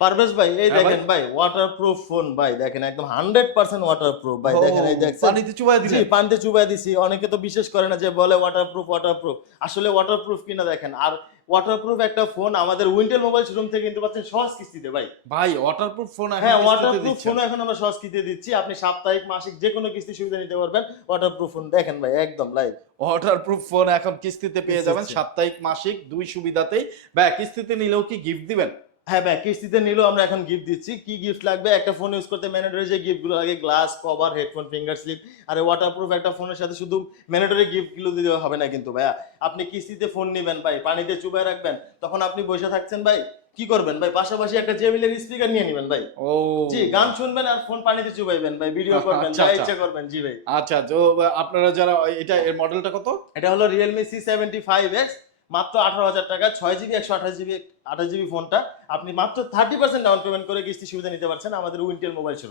পারভেজ ভাই এই হ্যাঁ। দেখেন ভাই ওয়াটারপ্রুফ ফোন ভাই দেখেন একদম হান্ড্রেড পার্সেন্ট ওয়াটারপ্রুফ ভাই দেখেন এই ও, দেখছেন পানিতে চুবাই দিলেন। পানিতে চুবাই দিছি। অনেকে তো বিশ্বাস করে না যে বলে ওয়াটারপ্রুফ ওয়াটারপ্রুফ আসলে ওয়াটারপ্রুফ কিনা দেখেন। আর ওয়াটারপ্রুফ একটা ফোন আমাদের উইন্টেল মোবাইল শোরুম থেকে কিনতে পাচ্ছেন সহজ কিস্তিতে ভাই। ভাই ওয়াটারপ্রুফ ফোন হ্যাঁ ওয়াটারপ্রুফ ফোন এখন আমরা সহজ কিস্তিতে দিচ্ছি। আপনি সাপ্তাহিক মাসিক যে কোনো কিস্তি সুবিধা নিতে পারবেন। ওয়াটারপ্রুফ ফোন দেখেন ভাই একদম লাইভ ওয়াটারপ্রুফ ফোন এখন কিস্তিতে পেয়ে যাবেন সাপ্তাহিক মাসিক দুই সুবিধাতেই। ভাই কিস্তিতে নিলেও কি গিফট দিবেন? হ্যাঁ ভাই কিস্তিতে নিলেও আমরা এখন গিফট দিচ্ছি। কি গিফট লাগবে? একটা ফোন ইউজ করতে ম্যান্ডেটরি যে গিফটগুলো লাগে glass cover headphone finger slip আর ওয়াটারপ্রুফ একটা ফোনের সাথে শুধু ম্যান্ডেটরি গিফটগুলো দিতে হবে না কিন্তু ভাইয়া। আপনি কিস্তিতে ফোন নেবেন ভাই পানিতে চুবাই রাখবেন তখন আপনি বসে থাকছেন ভাই কি করবেন ভাই? পাশাপাশি একটা জেবিলের স্পিকার নিয়ে নেবেন ভাই। ও। জি গান শুনবেন আর ফোন পানিতে চুবাইবেন ভাই ভিডিও করবেন আচ্ছা, যা আচ্ছা। ইচ্ছা করবেন জি ভাই। আচ্ছা তো আপনারা যারা এটা এর মডেলটা কত? এটা হলো ফাইভ এক্স মাত্র আঠারো হাজার টাকা, ছয় জিবি একশো আঠাশ জিবি আঠাশ জিবি ফোনটা আপনি মাত্র থার্টি পার্সেন্ট ডাউন পেমেন্ট করে কিস্তি সুবিধা নিতে পারছেন আমাদের উইন্টেল মোবাইল শুরু